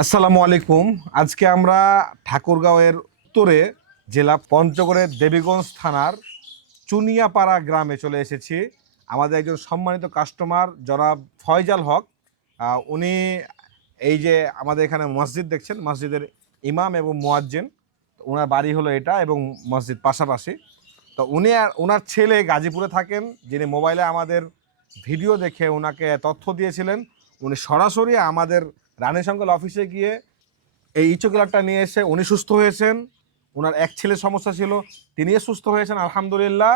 আসসালামু আলাইকুম। আজকে আমরা ঠাকুরগাঁওয়ের উত্তরে জেলা পঞ্চগড়ের দেবীগঞ্জ থানার চুনিয়াপাড়া গ্রামে চলে এসেছি। আমাদের একজন সম্মানিত কাস্টমার জনাব ফয়জাল হক, উনি এই যে আমাদের এখানে মসজিদ দেখছেন, মসজিদের ইমাম এবং মুয়াজ্জিন। ওনার বাড়ি হলো এটা এবং মসজিদ পাশাপাশি। তো উনি আর ওনার ছেলে গাজীপুরে থাকেন, যিনি মোবাইলে আমাদের ভিডিও দেখে ওনাকে তথ্য দিয়েছিলেন। উনি সরাসরি আমাদের রানী শঙ্কল অফিসে গিয়ে এই ইচোকিলারটা নিয়ে এসে উনি সুস্থ হয়েছেন। ওনার এক ছেলের সমস্যা ছিল, তিনিও সুস্থ হয়েছেন আলহামদুলিল্লাহ।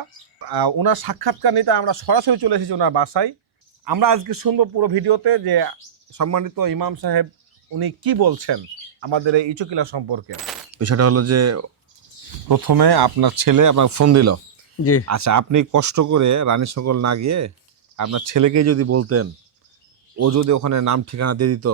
ওনার সাক্ষাৎকার নিতে আমরা সরাসরি চলে এসেছি ওনার বাসায়। আমরা আজকে শুনবো পুরো ভিডিওতে যে সম্মানিত ইমাম সাহেব উনি কি বলছেন আমাদের এই ইচোকিলার সম্পর্কে। বিষয়টা হলো যে প্রথমে আপনার ছেলে আপনার ফোন দিল। জি। আচ্ছা, আপনি কষ্ট করে রানী শঙ্কল না গিয়ে আপনার ছেলেকে যদি বলতেন, ও যদি ওখানে নাম ঠিকানা দিয়ে দিত,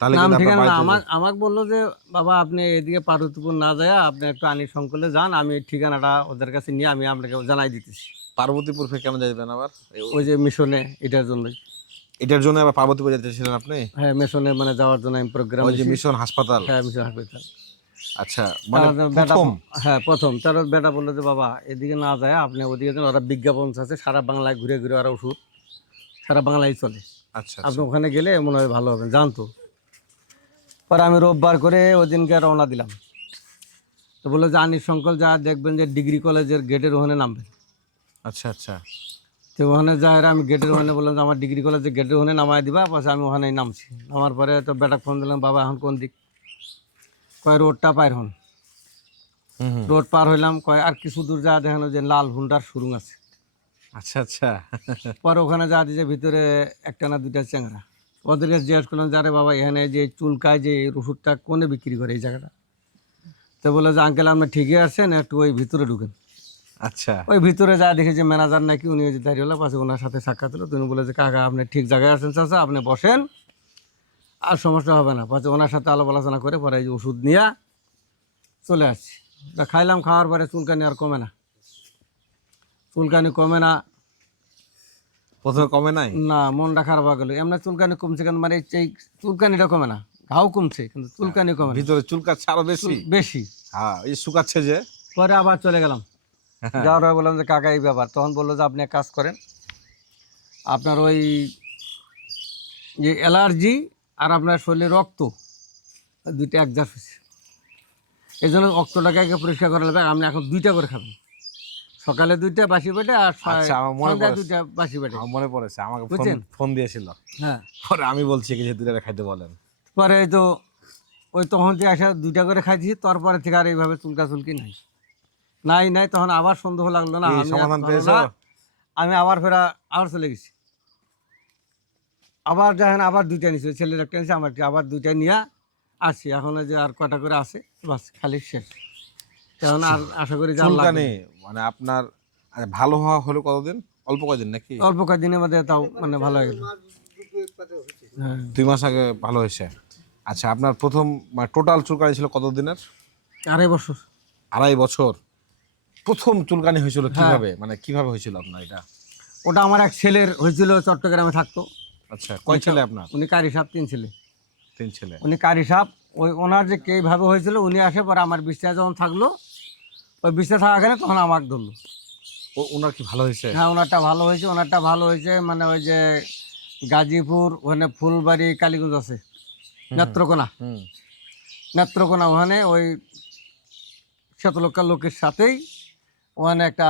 তাহলে নাম কিন্তু আপনার ঠিকানা বাড়িতে আমাকে বললো যে বাবা আপনি এদিকে পার্বতীপুর না যায় আপনি একটু আনি সংকলে যান, আমি ঠিকানাটা ওদের কাছে নিয়ে আমি আপনাকে জানাই দিতেছি। পার্বতীপুর ফের কেন যাবেন আবার? ওই যে মিশনে এটার জন্যই। এটার জন্য আবার পার্বতীপুর যেতেছিলেন আপনি? হ্যাঁ, মিশনে মানে যাওয়ার জন্য আমি প্রোগ্রাম। ওই যে মিশন হাসপাতাল। হ্যাঁ, মিশন হাসপাতাল। আচ্ছা, মানে প্রথম। হ্যাঁ, প্রথম। তার বেটা বললো যে বাবা এদিকে না যায় আপনি ওদিকে যান, ওরা বিজ্ঞাপন আছে সারা বাংলায় ঘুরে ঘুরে ওরা ওষুধ সারা বাংলায় চলে। আচ্ছা, আপনি ওখানে গেলে মনে হয় ভালো হবে, জানতো। পরে আমি রোববার করে ওই দিনকে রওনা দিলাম। তো বললো যে আনিস শঙ্কল যা দেখবেন যে ডিগ্রি কলেজের গেটের ওখানে নামবেন। আচ্ছা, আচ্ছা। তো ওখানে যাই, আমি গেটের ওখানে বললাম যে আমার ডিগ্রি কলেজের গেটের ওখানে নামাই দিবা, পাশে আমি ওখানেই নামছি। নামার পরে তো বেটা ফোন দিলাম, বাবা এখন কোন দিক? কয় রোডটা পার হন। রোড পার হইলাম, কয় আর কিছু দূর যা দেখানো যে লাল হুন্ডার শুরু আছে। আচ্ছা, আচ্ছা। পরে ওখানে যা দিয়েছে ভিতরে একটা না দুইটা চ্যাংরা। ওদের কাছে জিজ্ঞেস করলাম যারে বাবা এখানে যে চুলকায় যে ওষুধটা কোনে বিক্রি করে এই জায়গাটা? তো বলে যে আঙ্কেল আপনি ঠিকই আছেন, একটু ওই ভিতরে ঢুকেন। আচ্ছা। ওই ভিতরে যা দেখে যে ম্যানেজার নাকি উনি যে দাঁড়িয়ে হলো, পাশে ওনার সাথে সাক্ষাৎ হলো। তিনি বলে যে কাকা আপনি ঠিক জায়গায় আছেন চাচা, আপনি বসেন, আর সমস্যা হবে না। পাশে ওনার সাথে আলাপ আলোচনা করে পরে এই যে ওষুধ নিয়ে চলে আসছি। খাইলাম, খাওয়ার পরে চুলকানি আর কমে না। চুলকানি কমে না। প্রথমে কমে নাই? না, মনটা খারাপ হয়ে গেল। এমনি চুলকানি কমছে কেন, মানে এই চুলকানিটা কমে না, ঘাও কমছে কিন্তু চুলকানি কমে না। ভিতরে চুলকাচ্ছে আরো বেশি বেশি। হ্যাঁ, এই শুকাচ্ছে যে। পরে আবার চলে গেলাম। যাওয়ার পরে বললাম যে কাকা এই ব্যাপার। তখন বললো যে আপনি এক কাজ করেন, আপনার ওই যে অ্যালার্জি আর আপনার শরীরে রক্ত দুইটা একজাস্ট হয়েছে, এই জন্য রক্তটাকে আগে পরিষ্কার করা লাগবে। আপনি এখন দুইটা করে খাবেন, সকালে দুইটা বাসি পেটে আর আচ্ছা, আমার মনে সন্ধ্যায় পড়েছে। দুইটা বাসি পেটে। আমার মনে পড়েছে, আমাকে বুঝছেন? ফোন দিয়েছিল। হ্যাঁ। পরে আমি বলছি কি যে দুইটা খাইতে বলেন। পরে এই তো ওই তখন যে আসা দুইটা করে খাইছি, তারপরে থেকে আর এইভাবে চুলকি নাই নাই নাই। তখন আবার সন্দেহ লাগলো না, কি আমি আর সমাধান ভালো পেয়েছো? না। আমি আবার আবার চলে গেছি। আবার যখন আবার দুইটা নিছি, ছেলের একটা নিছি, আমার আবার দুইটা নিয়ে আসছি। এখন ওই যে আর কটা করে আছে, বাস খালি শেষ। এখন আর আশা করি যে আর লাগবে চুলকানি না। মানে আপনার ভালো হওয়া হলো কতদিন? অল্প কয়দিন নাকি? অল্প কয়েকদিনের মধ্যে তাও মানে ভালো হয়ে গেল। হ্যাঁ, 2 মাস আগে ভালো হয়েছে। আচ্ছা, আপনার প্রথম মানে টোটাল চুলকানি ছিল কতদিনের? 2.5 বছর। 2.5 বছর। প্রথম চুলকানি হয়েছিল কিভাবে, মানে কিভাবে হয়েছিল আপনার এটা? ওটা আমার এক ছেলের হয়েছিল, চট্টগ্রামে থাকতো। আচ্ছা, কয় ছেলে আপনার? উনি কারি সাহেব, 3 ছেলে। 3 ছেলে। উনি কারি সাহেব। ওই ওনার যে কীভাবে হয়েছিল, উনি আসে পরে আমার বিছনা যখন থাকলো, ওই বিছনা থাকাখানে তখন আমাকে ধরলো। ওনার কি ভালো হয়েছে? হ্যাঁ, ওনারটা ভালো হয়েছে। ওনারটা ভালো হয়েছে মানে ওই যে গাজীপুর ওখানে ফুলবাড়ি কালীগঞ্জ আছে, নেত্রকোনা। নেত্রকোনা ওখানে ওই শতলক্ষার লোকের সাথেই ওখানে একটা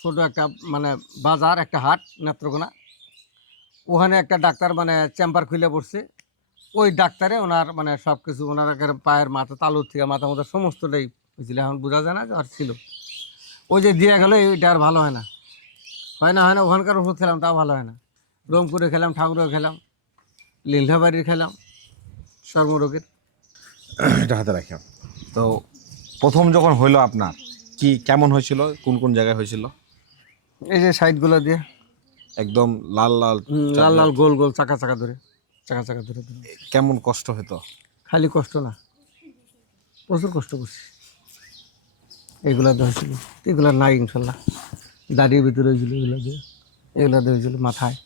ছোট একটা মানে বাজার, একটা হাট নেত্রকোনা। ওখানে একটা ডাক্তার মানে চেম্বার খুলে পড়ছে। ওই ডাক্তারে ওনার মানে সব কিছু ওনার পায়ের মাথা, তালুর থেকে মাথা মাথা সমস্তটাই হয়েছিল। এখন বোঝা যায় না যে আর ছিল। ওই যে দিয়ে গেল, এইটা আর ভালো হয় না, হয় না হয় না। ওখানকার ওষুধ খেলাম তাও ভালো হয় না। রংপুরে খেলাম, ঠাকুরে খেলাম, লিল্লাবাড়ির খেলাম, সর্বরোগের। এটা হাতে রাখলাম। তো প্রথম যখন হইলো আপনার কি কেমন হয়েছিল, কোন কোন জায়গায় হয়েছিল? এই যে সাইডগুলো দিয়ে একদম লাল লাল লাল লাল গোল গোল চাকা চাকা ধরে, চাকা চাকা ধরে ধরে। কেমন কষ্ট হতো? খালি কষ্ট না, প্রচুর কষ্ট করছি। এগুলা হয়েছিল, এগুলা নাই ইনশাল্লাহ। দাড়ির ভিতরে হয়েছিল এগুলো দিয়ে, এগুলো হয়েছিল মাথায়।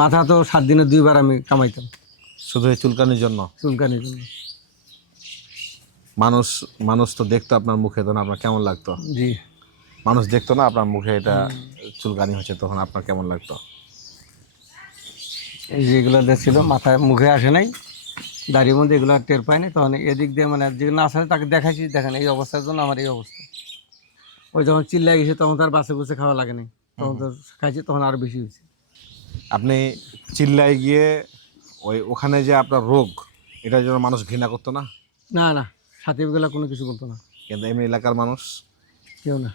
মাথা তো 7 দিনে 2 বার আমি কামাইতাম শুধু এই চুলকানির জন্য? চুলকানির জন্য। মানুষ মানুষ তো দেখতো আপনার মুখে, তখন আপনার কেমন লাগতো? জি। মানুষ দেখতো না আপনার মুখে এটা চুলকানি হচ্ছে, তখন আপনার কেমন লাগতো? এই যেগুলো দেখছিল মাথায় মুখে আসে নাই, দাড়ির মধ্যে এগুলো আর টের পায়নি, তখন এদিক দিয়ে মানে যেগুলো আসে তাকে দেখাইছি, দেখেন এই অবস্থার জন্য আমার এই অবস্থা। ওই যখন চিল্লাই গেছে তখন তার বাসে বুসে খাওয়া লাগেনি, তখন তো খাইছি, তখন আরো বেশি হয়েছে। আপনি চিল্লায় গিয়ে ওখানে যে আপনার রোগ, এটার জন্য মানুষ ঘৃণা করতো না? না না, সাথে এগুলো কোনো কিছু বলতো না, কিন্তু এমনি এলাকার মানুষ কেউ না।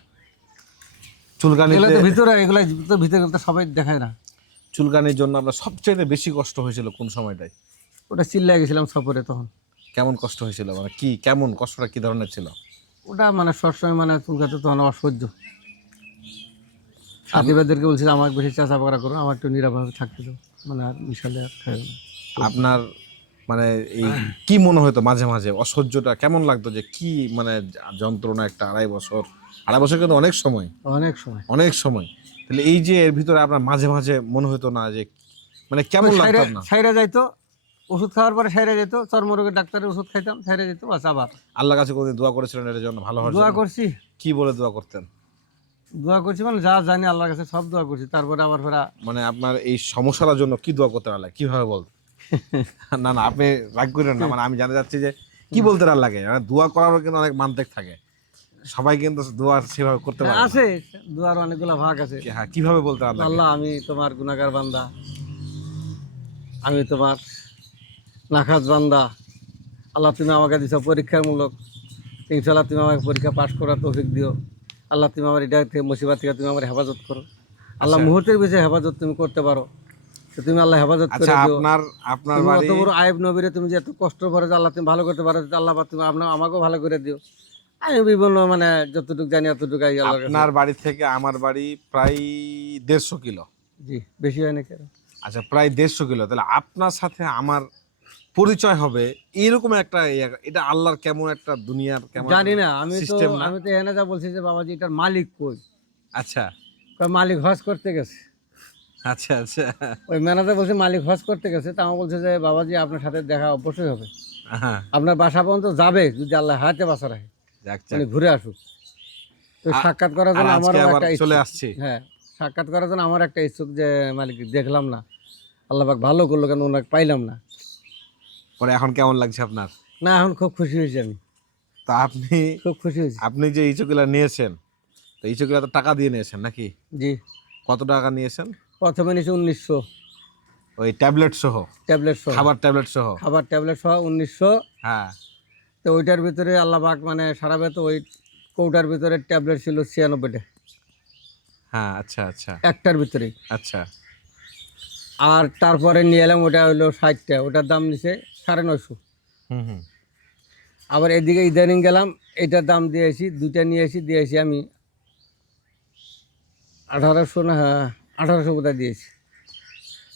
চুলকানিতে এগুলো তো ভিতরে, এগুলো তো ভিতরে তো সবাই দেখায় না। চুলকানির জন্য আপনার সবচেয়ে বেশি কষ্ট হয়েছিল কোন সময়টায়? ওটা চিল্লাই গেছিলাম সফরে, তখন। কেমন কষ্ট হয়েছিল, মানে কি কেমন কষ্টটা কি ধরনের ছিল? ওটা মানে সবসময় মানে চুলকাতে তখন অসহ্য। সাথীবাদেরকে বলছিলাম আমাকে বেশি চাষা পাকড়া করো, আমার একটু নিরাপদে থাকতে দাও, মানে আর মিশালে আর খাই না। আপনার মানে এই কি মনে হতো মাঝে মাঝে, অসহ্যটা কেমন লাগতো, যে কি মানে যন্ত্রণা একটা 2.5 বছর, 2.5 বছর কিন্তু অনেক সময়, অনেক সময়। অনেক সময়। তাহলে এই যে এর ভিতরে আপনার মাঝে মাঝে মনে হতো না যে মানে কেমন লাগতো আপনার? সাইরা যাইতো, ওষুধ খাওয়ার পরে সাইরা যেত, চর্মরোগের ডাক্তারের ওষুধ খাইতাম, সাইরা যেত, বাস আবার। আল্লাহর কাছে কোনদিন দোয়া করেছিলেন এর জন্য, ভালো হওয়ার দোয়া জন্য? করছি, কি বলে দোয়া করতেন? দোয়া করছি মানে যা জানি আল্লাহর কাছে সব দোয়া করছি, তারপরে আবার ফেরা। মানে আপনার এই সমস্যার জন্য কি দোয়া করতে আল্লাহ, কিভাবে বল? না না, আপনি রাগ করেন না, মানে আমি জানতে চাচ্ছি যে কি বলতে আর লাগে, মানে দোয়া করারও কিন্তু অনেক মানতেক থাকে, সবাই কিন্তু দোয়া সেভাবে করতে পারে না। আছে, দোয়ার অনেকগুলো ভাগ আছে। হ্যাঁ, কিভাবে বলতে আর লাগে? আল্লাহ, আমি তোমার গুনাহগার বান্দা, আমি তোমার নাখাজ বান্দা। আল্লাহ, তুমি আমাকে দিছো পরীক্ষামূলক, ইনশাআল্লাহ তুমি আমাকে পরীক্ষা পাশ করার তৌফিক দিও। আল্লাহ, তুমি আমার এটা থেকে মুসিবত থেকে তুমি আমার হেফাজত করো। আল্লাহ, আচ্ছা। মুহূর্তের বিষয়ে হেফাজত তুমি করতে পারো, তো তুমি আল্লাহ হেফাজত আচ্ছা, করে দিও। আপনার আপনার তুমি বাড়ি, অত বড় আয়েব নবীরে তুমি যে এত কষ্ট করে যে আল্লাহ তুমি ভালো করতে পারো, তো আল্লাহ তুমি আপনার আমাকেও ভালো করে দিও। আমি বিভিন্ন মানে যতটুকু জানি অতটুকু আল্লাহর কাছে। আপনার বাড়ি থেকে আমার বাড়ি প্রায় 150 কিলো। জি, বেশি হয় না কেন? আচ্ছা, প্রায় 150 কিলো। তাহলে আপনার সাথে আমার পরিচয় হবে এরকম একটা এটা আল্লাহর কেমন একটা দুনিয়ার কেমন জানি না, আমি তো সিস্টেম না? আমি তো এখানে যা বলছি যে বাবাজি এটার মালিক কই, আচ্ছা কয় মালিক হজ করতে গেছে। আচ্ছা আচ্ছা। ওই ম্যানেজার বলছে মালিক হজ করতে গেছে, তা আমার বলছে যে বাবাজি আপনার সাথে দেখা অবশ্যই হবে, হ্যাঁ, আপনার বাসা পর্যন্ত যাবে যদি আল্লাহ হাতে বাসা রাখে, যাক মানে যাক। ঘুরে আসুক। তো সাক্ষাৎ করার আর জন্য আজকে আমারও আবার একটা চলে ইচ্ছুক। আসছি। হ্যাঁ, সাক্ষাৎ করার জন্য আমার একটা ইচ্ছুক যে মালিক দেখলাম না, আল্লাহ পাক ভালো করলো কেন ওনাকে পাইলাম না। পরে এখন কেমন লাগছে আপনার? না, এখন খুব খুশি হয়েছি, আমি তা আপনি খুব খুশি হয়েছি। আপনি যে ইচুগুলা নিয়েছেন, তো ইচুগুলা তো টাকা দিয়ে নিয়েছেন নাকি? জি, কত টাকা নিয়েছেন? প্রথমে নিয়েছি 1900, ওই ট্যাবলেট সহ, ট্যাবলেট সহ, খাবার ট্যাবলেট সহ? খাবার ট্যাবলেট সহ 1900। হ্যাঁ। তো ওইটার ভিতরে আল্লাহ পাক মানে সারা বেত ওই কৌটার ভিতরে ট্যাবলেট ছিল 96টা, হ্যাঁ, আচ্ছা আচ্ছা একটার ভিতরে। আচ্ছা। আর তারপরে নিয়ে এলাম, ওটা হলো 60টা, ওটার দাম নিছে 950। হুম হুম। আবার এদিকে ইদানিং গেলাম, এটার দাম দিয়েছি, দুইটা নিয়েছি, দিয়েছি আমি 1800 না, হ্যাঁ 1800 কোথায় দিয়েছি।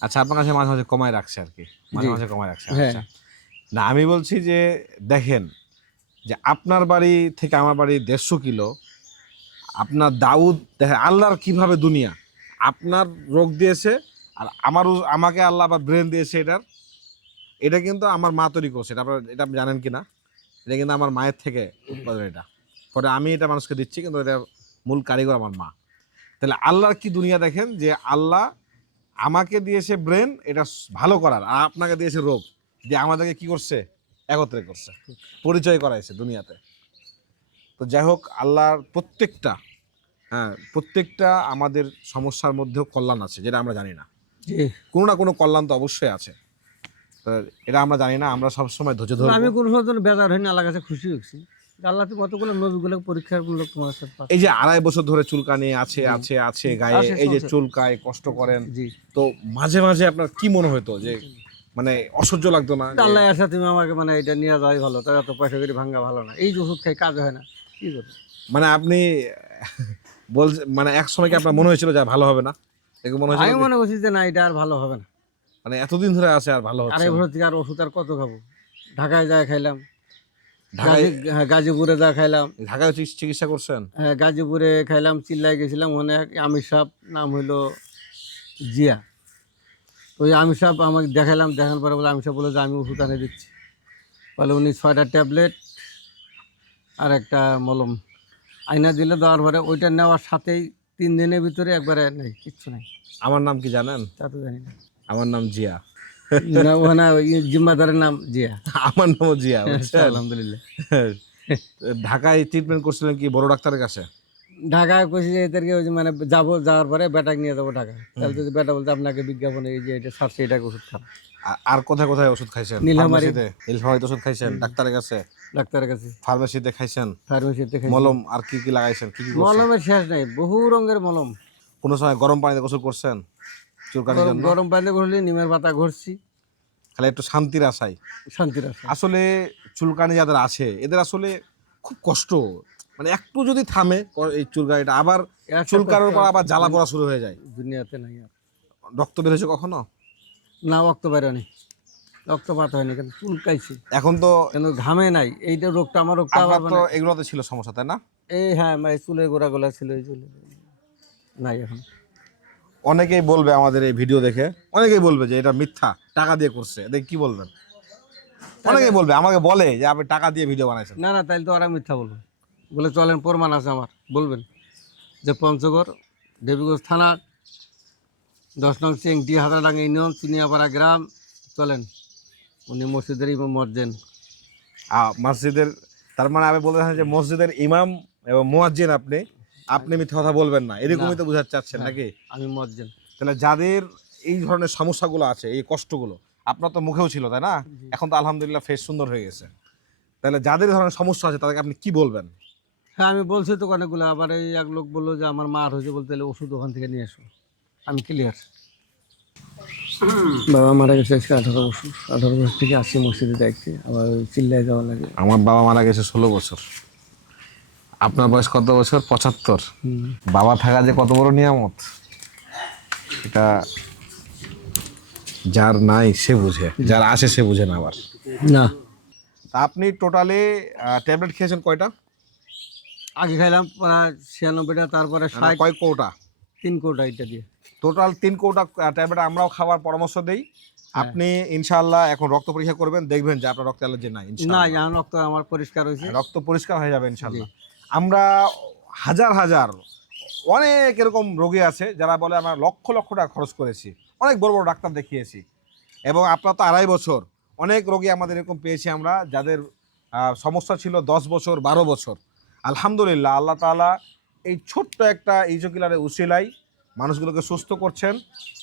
আচ্ছা, আপনার কাছে মাঝে মাঝে কমায় রাখছে আর কি, মাঝে জি। মাঝে কমায় রাখছে। হ্যাঁ। আচ্ছা, না আমি বলছি যে দেখেন, যে আপনার বাড়ি থেকে আমার বাড়ি 150 কিলো, আপনার দাউদ দেখেন আল্লাহর কিভাবে দুনিয়া, আপনার রোগ দিয়েছে আর আমাকে আল্লাহ আবার ব্রেন দিয়েছে এটার। এটা কিন্তু আমার মা তৈরি করছে, এটা আপনি জানেন কি না? এটা কিন্তু আমার মায়ের থেকে উৎপাদন এটা, পরে আমি এটা মানুষকে দিচ্ছি, কিন্তু এটা মূল কারিগর আমার মা। তাহলে আল্লাহর কি দুনিয়া দেখেন, যে আল্লাহ আমাকে দিয়েছে ব্রেন এটা ভালো করার, আর আপনাকে দিয়েছে রোগ দিয়ে আমাদেরকে কি করছে, একত্রে করছে, পরিচয় করাইছে দুনিয়াতে। তো যাই হোক, আল্লাহর প্রত্যেকটা আমাদের সমস্যার মধ্যেও কল্যাণ আছে, যেটা আমরা জানি না। জি, কোনো না কোনো কল্যাণ তো অবশ্যই আছে, তো এটা আমরা জানি না, আমরা সবসময় ধৈর্য আমি ধরবো। কোনো সময় বেজার হইনি, আল্লাহর কাছে খুশি হয়েছি। আল্লাহ তো কতগুলো নবীগুলো পরীক্ষাগুলো তোমার সাথে পাচ্ছে। এই যে 2.5 বছর ধরে চুলকানি আছে জি। আছে আছে গায়ে, আছে, এই যে চলছে। চুলকায় কষ্ট করেন, জি, তো মাঝে মাঝে আপনার কি মনে হতো, যে মানে অসহ্য লাগতো না? আল্লাহ আসা তুমি আমাকে মানে এটা নিয়ে যাওয়াই ভালো, তার এত পয়সা করে ভাঙ্গা ভালো না, এই যে ওষুধ খাই কাজ হয় না, কি করবো। মানে আপনি মানে এক সময় কি আপনার মনে হয়েছিল যে আর ভালো হবে না, এরকম মনে হয়েছিল আমি যে মনে করছি যে না, এটা আর ভালো হবে না, মানে এতদিন ধরে আছে আর ভালো আর হচ্ছে এই না? বছর থেকে আর ওষুধ আর কত খাবো। ঢাকায় যায় খাইলাম, ঢাকায় হ্যাঁ গাজীপুরে যা খাইলাম, ঢাকায় চিকিৎসা করছেন? হ্যাঁ গাজীপুরে খাইলাম, চিল্লায় গেছিলাম, অনেক আমির সাহেব নাম হইলো জিয়া। তো ওই আমির সাহেব আমাকে দেখালাম, দেখার পরে বলে আমির সাহেব বলে যে আমি ওষুধ আনে দিচ্ছি, বলে উনি 6টা ট্যাবলেট আর একটা মলম আইনা দিলে, দেওয়ার পরে ওইটা নেওয়ার সাথেই 3 দিনের ভিতরে একবারে নেই, কিচ্ছু নাই। আমার নাম কি জানেন? তা তো জানি না। আমার নাম জিয়া। না, ওখানে ওই জিম্মাদারের নাম জিয়া। আমার নামও জিয়া, বুঝছেন? আলহামদুলিল্লাহ। ঢাকায় ট্রিটমেন্ট করছিলেন কি বড় ডাক্তারের কাছে? ঢাকায় কইছি যে এদেরকে ওই যে মানে যাওয়ার পরে বেটাকে নিয়ে যাবো ঢাকা। তাহলে যদি বেটা বলতে আপনাকে বিজ্ঞাপনে এই যে এটা ছাড়ছে, এটাকে ওষুধ খান। আর কোথায় কোথায় ওষুধ খাইছেন? নীলফামারী। ফার্মেসিতে? নীলফামারীতে ওষুধ খাইছেন ডাক্তারের কাছে? ডাক্তারের কাছে, ফার্মেসিতে খাইছেন? ফার্মেসিতে খাইছি। মলম আর কি কি লাগাইছেন? কি কি করছেন? মলমের শেষ নাই, বহু রঙের মলম। কোনো সময় গরম পানিতে গোসল করছেন চুলকানির জন্য? গরম পানিতে ঘুরলি, নিমের পাতা ঘুরছি, খালি একটু শান্তির আশায়। শান্তির আশা। আসলে চুলকানি যাদের আছে এদের আসলে খুব কষ্ট, মানে একটু যদি থামে এই চুলকানিটা, আবার চুলকানোর পর আবার জ্বালা পড়া শুরু হয়ে যায়। দুনিয়াতে নাই আর। রক্ত বের হয়েছে কখনো? না, রক্ত বেরোয়নি, রক্তপাত হয়নি, কিন্তু চুলকাইছি। এখন তো কিন্তু ঘামে নাই। এইটা রোগটা, আমার রোগটা আবার আপনার তো এগুলোতে ছিল সমস্যা, তাই না? এই হ্যাঁ, আমার এই চুলের গোড়াগুলা ছিল, এই চুলে নাই এখন। অনেকেই বলবে আমাদের এই ভিডিও দেখে, অনেকেই বলবে যে এটা মিথ্যা, টাকা দিয়ে করছে, এদের কি বলবেন? অনেকেই বলবে, আমাকে বলে যে আপনি টাকা দিয়ে ভিডিও বানাইছেন। না না, তাইলে তো ওরা মিথ্যা বলবে। বলে চলেন, প্রমাণ আছে আমার, বলবেন যে পঞ্চগড় দেবীগঞ্জ থানা 10 নং চেংটি হাতাডাঙ্গা ইউনিয়ন চুনিয়াপাড়া গ্রাম, চলেন। উনি মসজিদের ইমাম মজ্জেন। মসজিদের, তার মানে আমি বলতে চাচ্ছি যে মসজিদের ইমাম এবং মুয়াজ্জিন আপনি, আপনি মিথ্যা কথা বলবেন না, এরকমই তো বোঝাতে চাচ্ছেন নাকি? আমি মজ্জেন। তাহলে যাদের এই ধরনের সমস্যাগুলো আছে, এই কষ্টগুলো আপনার তো মুখেও ছিল, তাই না? এখন তো আলহামদুলিল্লাহ ফেস সুন্দর হয়ে গেছে। তাহলে যাদের এই ধরনের সমস্যা আছে তাদেরকে আপনি কি বলবেন? হ্যাঁ, আমি বলছি তো অনেকগুলো। আবার এই এক লোক বললো যে আমার মার হয়েছে, বলতে তাহলে ওষুধ ওখান থেকে নিয়ে এসো। আমি ক্লিয়ার। বাবা মারা গেছে আজকে 18 বছর। 18 বছর থেকে আসি মসজিদে দেখতে, আবার ওই চিল্লায় যাওয়া লাগে। আমার বাবা মারা গেছে 16 বছর। আপনার বয়স কত বছর? 75। বাবা থাকা যে কত বড় নিয়ামত, এটা যার নাই সে বুঝে, যার আসে সে বুঝে না আবার। না, তা আপনি টোটালি ট্যাবলেট খেয়েছেন কয়টা? আগে খাইলাম প্রায় 96টা, তারপরে 60, কয় কৌটা? 3 কোটা এটা দিয়ে। টোটাল 3 কৌটা ট্যাবলেট আমরাও খাওয়ার পরামর্শ দেই। আপনি ইনশাআল্লাহ এখন রক্ত পরীক্ষা করবেন, দেখবেন যে আপনার রক্তে অ্যালার্জি নাই না, ইনশাআল্লাহ। এখন রক্ত আমার পরিষ্কার হয়েছে। রক্ত পরিষ্কার হয়ে যাবে ইনশাআল্লাহ। আমরা হাজার হাজার অনেক এরকম রোগী আছে যারা বলে আমরা লক্ষ লক্ষ টাকা খরচ করেছি, অনেক বড় বড় ডাক্তার দেখিয়েছি, এবং আপনার তো 2.5 বছর, অনেক রোগী আমাদের এরকম পেয়েছি আমরা যাদের সমস্যা ছিল 10 বছর 12 বছর। আলহামদুলিল্লাহ আল্লাহ তাআলা এই ছোট্ট একটা ইজোকিলারের উসিলাই মানুষগুলোকে সুস্থ করছেন।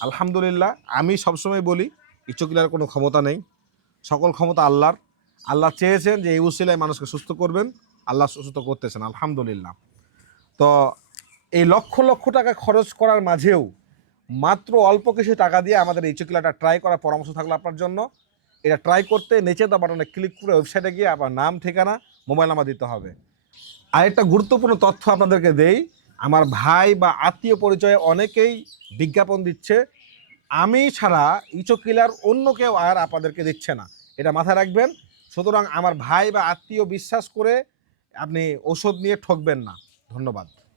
আলহামদুলিল্লাহ। আমি সবসময় বলি ইজোকিলারের কোনো ক্ষমতা নেই, সকল ক্ষমতা আল্লাহর। আল্লাহ চেয়েছেন যে এই উসিলায় মানুষকে সুস্থ করবেন, আল্লাহ সুস্থ করতেছেন আলহামদুলিল্লাহ। তো এই লক্ষ লক্ষ টাকা খরচ করার মাঝেও মাত্র অল্প কিছু টাকা দিয়ে আমাদের এই ইজোকিলারটা ট্রাই করার পরামর্শ থাকলো আপনার জন্য। এটা ট্রাই করতে নিচে তো বাটনে ক্লিক করে ওয়েবসাইটে গিয়ে আপনার নাম, ঠিকানা, মোবাইল নাম্বার দিতে হবে। আরেকটা গুরুত্বপূর্ণ তথ্য আপনাদেরকে দেই, আমার ভাই বা আত্মীয় পরিচয়ে অনেকেই বিজ্ঞাপন দিচ্ছে, আমি ছাড়া ইজোকিলার অন্য কেউ আর আপনাদেরকে দিচ্ছে না, এটা মাথায় রাখবেন। সুতরাং আমার ভাই বা আত্মীয় বিশ্বাস করে আপনি ওষুধ নিয়ে ঠকবেন না। ধন্যবাদ।